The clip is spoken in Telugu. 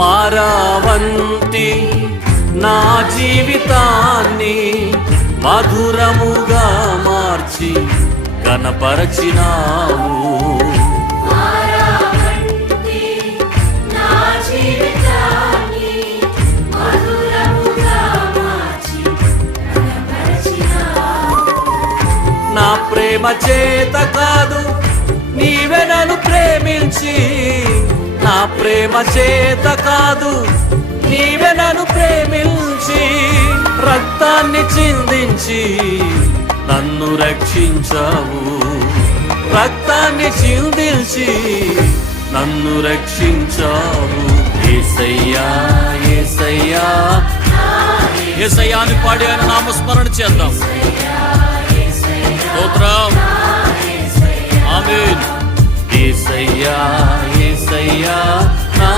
మారావంతి నా జీవితాన్ని మధురముగా మార్చి ఘనపరచినావు. నా ప్రేమ చేత కాదు నీవే నన్ను ప్రేమించి, నా ప్రేమ చేత కాదు నీవే నన్ను ప్రేమించి, రక్తాన్ని చిందించి నన్ను రక్షించావు. రక్తాన్ని చిందించి నన్ను రక్షించావు. యేసయ్యా యేసయ్యా యేసయ్యా అని పాడి ఆయన నామస్మరణ చేద్దాం. స్తోత్రం, ఆమేన్. యేసయ్యా యేసయ్యా నా